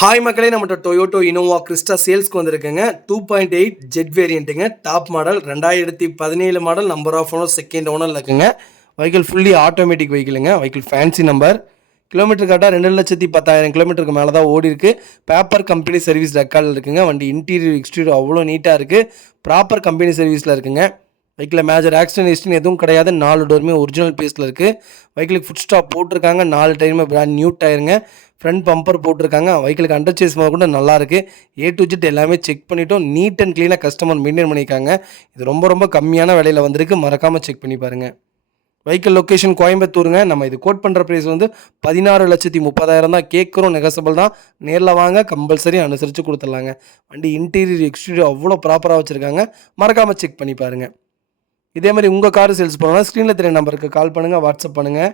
Hi மக்களே, நம்மகிட்ட Toyota Innova Crysta சேல்ஸ்க்கு வந்திருக்குங்க. 2.8 ஜெட் வேரியண்ட்டுங்க. Top model 2017 model. Number of owner second ஓனரில் இருக்குங்க. வெஹிக்கிள் ஃபுல்லி ஆட்டோமேட்டிக் வெஹிக்கிளுங்க. Vehicle fancy number. கிலோமீட்டர் கரெக்டாக 2,10,000 கிலோமீட்டருக்கு மேலே தான் ஓடி இருக்கு. பேப்பர் கம்பெனி சர்வீஸ் ரெக்கார்டில் இருக்குங்க. வண்டி இன்டீரியர் எக்ஸ்டீரியர் அவ்வளோ நீட்டாக இருக்குது. ப்ராப்பர் கம்பெனி சர்வீஸில் இருக்குங்க. வெஹிக்கில் மேஜர் ஆக்சிடென்ட் ஹிஸ்ட்ரி எதுவும் கிடையாது. 4 டோருமே ஒரிஜினல் பீஸில் இருக்குது. வெஹிக்கிளுக்கு ஃபுட் ஸ்டாப் போட்டிருக்காங்க. 4 டயருமே பிராண்ட் நியூ டயருங்க. ஃப்ரண்ட் பம்பர் போட்டிருக்காங்க. வெஹிக்கிளுக்கு அண்டர் சேஸ் கூட நல்லாயிருக்கு. A to Z எல்லாமே செக் பண்ணிவிட்டோம். நீட் அண்ட் க்ளீனாக கஸ்டமர் மெயின்டைன் பண்ணியிருக்காங்க. இது ரொம்ப கம்மியான விலையில் வந்திருக்கு. மறக்காமல் செக் பண்ணி பாருங்கள். வெஹிக்கிள் லொக்கேஷன் கோயம்புத்தூருங்க. நம்ம இது கோட் பண்ணுற ப்ரைஸ் 16,30,000 தான் கேட்குறோம். நெகசபிள் தான். நேரில் வாங்க, கம்பல்சரி அனுசரித்து கொடுத்துடலாங்க. வண்டி இன்டீரியர் எக்ஸ்டீரியர் அவ்வளோ ப்ராப்பராக வச்சுருக்காங்க. மறக்காமல் செக் பண்ணி பாருங்கள். இதே மாதிரி உங்கள் கார் சேல்ஸ் பண்ணணும்னா ஸ்க்ரீனில் தெரிய நம்பருக்கு கால் பண்ணுங்கள், வாட்ஸ்அப் பண்ணுங்கள்.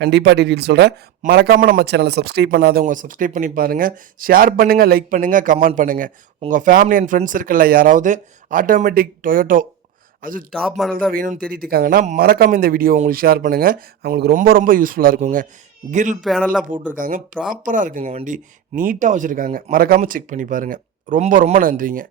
கண்டிப்பாக டீட்டெயில் சொல்கிறேன். மறக்காமல் நம்ம சேனலை சப்ஸ்கிரைப் பண்ணாதவங்க சப்ஸ்கிரைப் பண்ணி பாருங்கள். ஷேர் பண்ணுங்கள், லைக் பண்ணுங்கள், கமெண்ட் பண்ணுங்கள். உங்கள் ஃபேமிலி அண்ட் ஃப்ரெண்ட்ஸ் இருக்குல்ல, யாராவது ஆட்டோமேட்டிக் டொயோட்டோ அது டாப் மாடல் தான் வேணும்னு தேடிட்டு இருக்காங்கன்னா மறக்காமல் இந்த வீடியோ உங்களுக்கு ஷேர் பண்ணுங்கள். அவங்களுக்கு ரொம்ப யூஸ்ஃபுல்லாக இருக்குங்க. கிரில் பேனல்லாம் போட்டிருக்காங்க. ப்ராப்பராக இருக்குங்க. வண்டி நீட்டாக வச்சுருக்காங்க. மறக்காமல் செக் பண்ணி பாருங்கள். ரொம்ப நன்றிங்க.